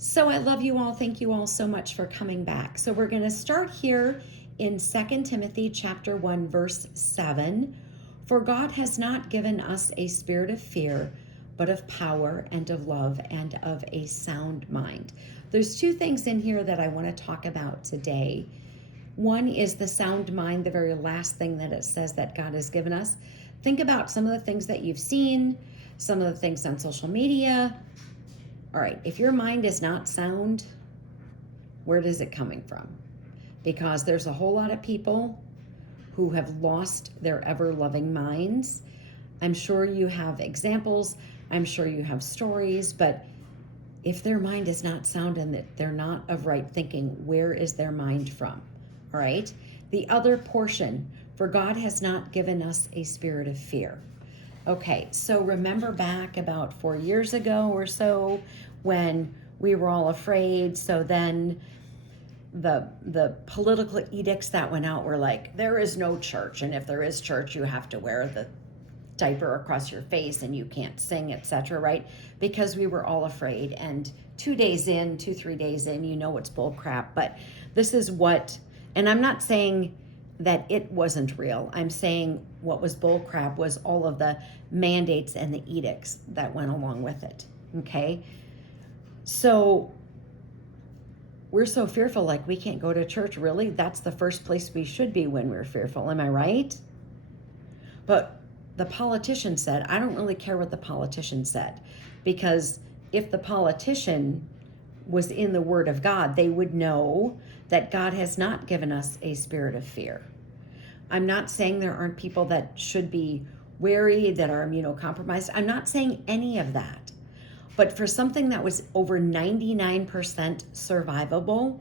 So I love you all. Thank you all so much for coming back. So we're going to start here in 2 Timothy chapter 1 verse 7. For God has not given us a spirit of fear, but of power and of love and of a sound mind. There's two things in here that I want to talk about today. One is the sound mind, the very last thing that it says that God has given us. Think about some of the things that you've seen, some of the things on social media. All right, if your mind is not sound, where is it coming from? Because there's a whole lot of people who have lost their ever-loving minds. I'm sure you have examples. I'm sure you have stories, but if their mind is not sound and that they're not of right thinking, where is their mind from? All right. The other portion, for God has not given us a spirit of fear. Okay, so remember back about 4 years ago or so when we were all afraid. So then the political edicts that went out were like, there is no church. And if there is church, you have to wear the diaper across your face and you can't sing, etc., right? Because we were all afraid. And 3 days in, you know it's bull crap. But this is what, and I'm not saying that it wasn't real. I'm saying what was bull crap was all of the mandates and the edicts that went along with it. Okay? So we're so fearful, like we can't go to church. Really? That's the first place we should be when we're fearful. Am I right? But the politician said, I don't really care what the politician said, because if the politician was in the Word of God, they would know that God has not given us a spirit of fear. I'm not saying there aren't people that should be wary, that are immunocompromised. I'm not saying any of that. But for something that was over 99% survivable,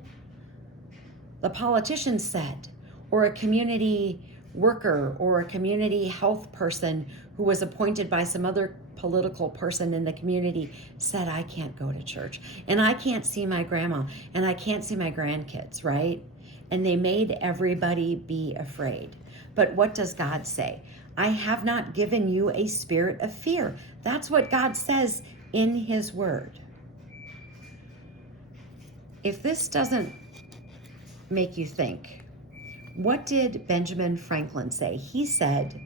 the politician said, or a community worker or a community health person who was appointed by some other political person in the community said, I can't go to church and I can't see my grandma and I can't see my grandkids, right? And they made everybody be afraid. But what does God say? I have not given you a spirit of fear. That's what God says in his word. If this doesn't make you think, what did Benjamin Franklin say? He said,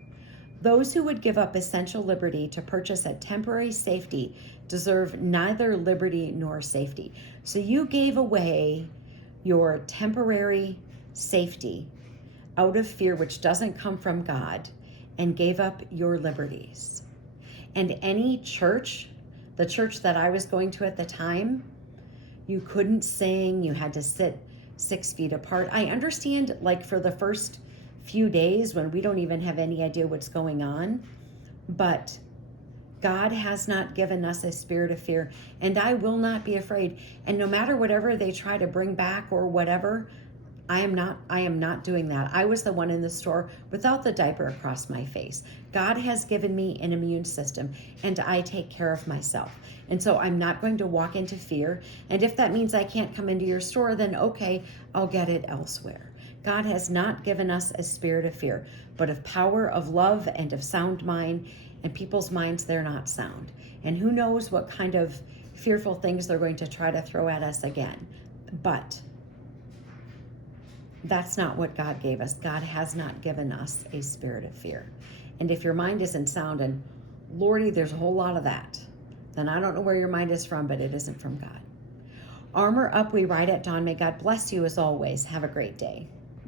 those who would give up essential liberty to purchase a temporary safety deserve neither liberty nor safety. So you gave away your temporary safety out of fear, which doesn't come from God, and gave up your liberties. And any church, the church that I was going to at the time, you couldn't sing, you had to sit 6 feet apart. I understand, like, for the first few days when we don't even have any idea what's going on, but God has not given us a spirit of fear, and I will not be afraid. And no matter whatever they try to bring back or whatever, I am not doing that. I was the one in the store without the diaper across my face. God has given me an immune system, and I take care of myself. And so I'm not going to walk into fear. And if that means I can't come into your store, then okay, I'll get it elsewhere. God has not given us a spirit of fear, but of power, of love, and of sound mind. And people's minds, they're not sound. And who knows what kind of fearful things they're going to try to throw at us again. But that's not what God gave us. God has not given us a spirit of fear. And if your mind isn't sound, and Lordy, there's a whole lot of that, then I don't know where your mind is from, but it isn't from God. Armor up, we ride at dawn. May God bless you as always. Have a great day.